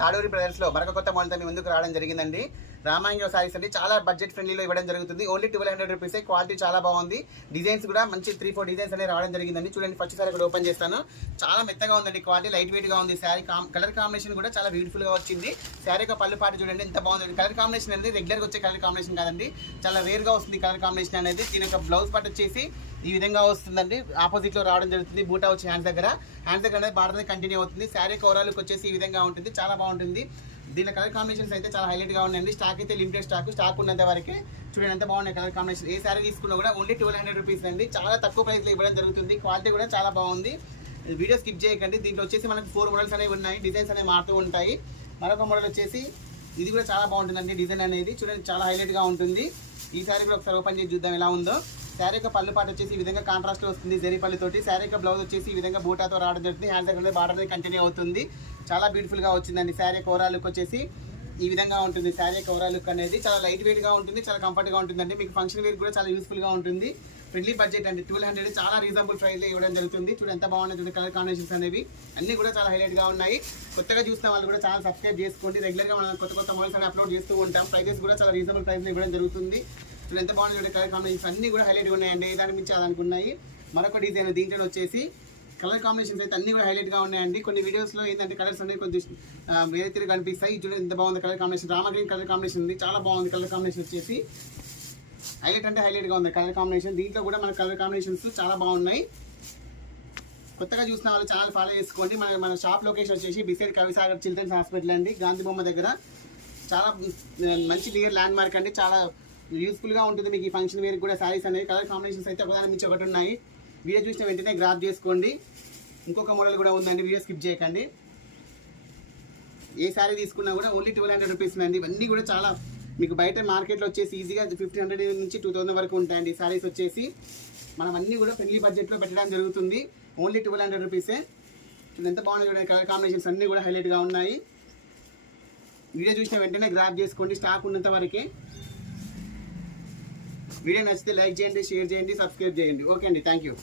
తాడూరి బ్రదర్స్లో మరొక కొత్త మోడల్తో మీ ముందుకు రావడం జరిగిందండి. రామాంగో సారీస్ అండి, చాలా బడ్జెట్ ఫ్రెండ్లీలో ఇవ్వడం జరుగుతుంది. ఓన్లీ 1200 రూపీసే. క్వాలిటీ చాలా బాగుంది. డిజైన్స్ కూడా మంచి 3-4 డిజైన్స్ అనేవి రావడం జరిగిందండి. చూడండి, ఫస్ట్ సారీ కూడా ఓపెన్ చేస్తాను. చాలా మెత్తగా ఉందండి, క్వాలిటీ లైట్ వెయిట్గా ఉంది. శారీ కలర్ కాంబినేషన్ కూడా చాలా బ్యూటిఫుల్గా వచ్చింది. శారీ యొక్క పళ్ళు పాటు చూడండి ఎంత బాగుంది. కలర్ కాంబినేషన్ అనేది రెగ్యులర్గా వచ్చే కలర్ కాంబినేషన్ కాదండి, చాలా వేరుగా వస్తుంది కలర్ కాంబినేషన్ అనేది. దీని యొక్క బ్లౌజ్ పార్ట్ వచ్చేసి ఈ విధంగా వస్తుందండి, ఆపోజిట్లో రావడం జరుగుతుంది. బూటా వచ్చి హ్యాండ్స్ దగ్గర అనేది బార్డర్ కంటిన్యూ అవుతుంది. శారీ ఓవరాల్కి వచ్చేసి ఈ విధంగా ఉంటుంది, చాలా బాగుంటుంది. దీని కలర్ కాంబినేషన్స్ అయితే చాలా హైలైట్గా ఉన్నాయండి. స్టాక్ అయితే లిమిటెడ్ స్టాక్ ఉన్నంత వరకే. చూడండి ఎంత బాగున్నాయి కలర్ కాంబినేషన్. ఏ శారీ తీసుకున్నా కూడా ఓన్లీ 1200 రూపీస్ అండి, చాలా తక్కువ ప్రైస్లో ఇవ్వడం జరుగుతుంది. క్వాలిటీ కూడా చాలా బాగుంది. వీడియో స్కిప్ చేయకండి. దీంట్లో వచ్చేసి మనకు 4 మోడల్స్ అనేవి ఉన్నాయి, డిజైన్స్ అనేవి మారుతూ ఉంటాయి. మరొక మోడల్ వచ్చేసి ఇది కూడా చాలా బాగుంటుందండి. డిజైన్ అనేది చూడండి చాలా హైలైట్గా ఉంటుంది. ఈ శారీ కూడా ఒకసారి ఓపెన్ చేసి చూద్దాం ఎలా ఉందో. శారీ యొక్క పళ్ళు పాటు వచ్చేసి ఈ విధంగా కాంట్రాస్ట్ వస్తుంది జరీ పళ్ళుతోటి. శారీ యొక్క బ్లౌజ్ వచ్చేసి ఈ విధంగా బూటాతో రావడం జరుగుతుంది. హ్యాండ్స్ దగ్గర బార్డర్ కంటిన్యూ అవుతుంది. చాలా బ్యూటిఫుల్గా వచ్చిందండి. శారీ యొక్క ఓవరాల్ లుక్ వచ్చేసి ఈ విధంగా ఉంటుంది. శారీ యొక్క ఓవరాల్ లుక్ అనేది చాలా లైట్ వెయిట్గా ఉంటుంది, చాలా కంఫర్ట్గా ఉంటుందండి. మీకు ఫంక్షన్ వేర్ కూడా చాలా యూస్ఫుల్గా ఉంటుంది. ఫ్రెండ్లీ బడ్జెట్ అండి, 1200 చాలా రీజనబుల్ ప్రైస్లో ఇవ్వడం జరుగుతుంది. చూడండి ఎంత బాగున్నాయి కలర్ కాంబినేషన్స్ అనేవి అన్నీ కూడా చాలా హైలైట్గా ఉన్నాయి. కొత్తగా చూసిన వాళ్ళు కూడా చాలా సబ్స్క్రైబ్ చేసుకోండి. రెగ్యులర్గా మనం కొత్త మోడల్స్ అని అప్లోడ్ చేస్తూ ఉంటాం. ప్రైజెస్ కూడా చాలా రీజనబుల్ ప్రైస్లో ఇవ్వడం జరుగుతుంది. చూడండి ఎంత బాగుంది కలర్ కాంబినేషన్స్ అన్నీ కూడా హైలైట్గా ఉన్నాయండి. దానికి మించి దానికి ఉన్నాయి. మరొక డిజైన్ దీంట్లో వచ్చేసి కలర్ కాంబినేషన్స్ అయితే అన్నీ కూడా హైలైట్గా ఉన్నాయండి. కొన్ని వీడియోస్లో ఏంటంటే కలర్స్ అనేవి కొంచెం వేరే తిరిగి కనిపిస్తాయి. చూడండి ఎంత బాగుంది colour combination. Rama green colour combination ఉంది, చాలా బాగుంది కలర్ కాంబినేషన్ వచ్చేసి. హైలైట్ అంటే హైలైట్గా ఉంది కలర్ కాంబినేషన్. దీంట్లో కూడా మన కలర్ కాంబినేషన్స్ చాలా బాగున్నాయి. కొత్తగా చూసిన వాళ్ళు ఛానల్ ఫాలో చేసుకోండి. మన షాప్ లొకేషన్ వచ్చేసి బిసైడ్ కవిసాగర్ చిల్డ్రన్స్ హాస్పిటల్ అండి, గాంధీ బొమ్మ దగ్గర. చాలా మంచి నియర్ ల్యాండ్ మార్క్ అండి, చాలా యూస్ఫుల్గా ఉంటుంది మీకు ఈ ఫంక్షన్ వేర్ కూడా. శారీస్ అనేవి కలర్ కాంబినేషన్స్ అయితే ఒకదాని మించి ఒకటి ఉన్నాయి. వీడియో చూసిన వెంటనే గ్రాప్ చేసుకోండి. ఇంకొక మోడల్ కూడా ఉందండి, వీడియో స్కిప్ చేయకండి. ఏ శారీ తీసుకున్నా కూడా ఓన్లీ 1200 రూపీస్ అండి. ఇవన్నీ కూడా చాలా మీకు బయట మార్కెట్లో వచ్చేసి ఈజీగా 1500 నుంచి 2000 వరకు ఉంటాయండి ఈ శారీస్ వచ్చేసి. మనం అన్నీ కూడా ఫ్రెండ్లీ బడ్జెట్లో పెట్టడం జరుగుతుంది. ఓన్లీ 1200 రూపీసే. ఎంత బాగున్నాయి కలర్ కాంబినేషన్స్ అన్నీ కూడా హైలైట్గా ఉన్నాయి. వీడియో చూసిన వెంటనే గ్రాప్ చేసుకోండి, స్టాక్ ఉన్నంత వరకే. వీడియో నచ్చితే లైక్ చేయండి, షేర్ చేయండి, సబ్స్క్రైబ్ చేయండి. ఓకే అండి, థ్యాంక్ యూ.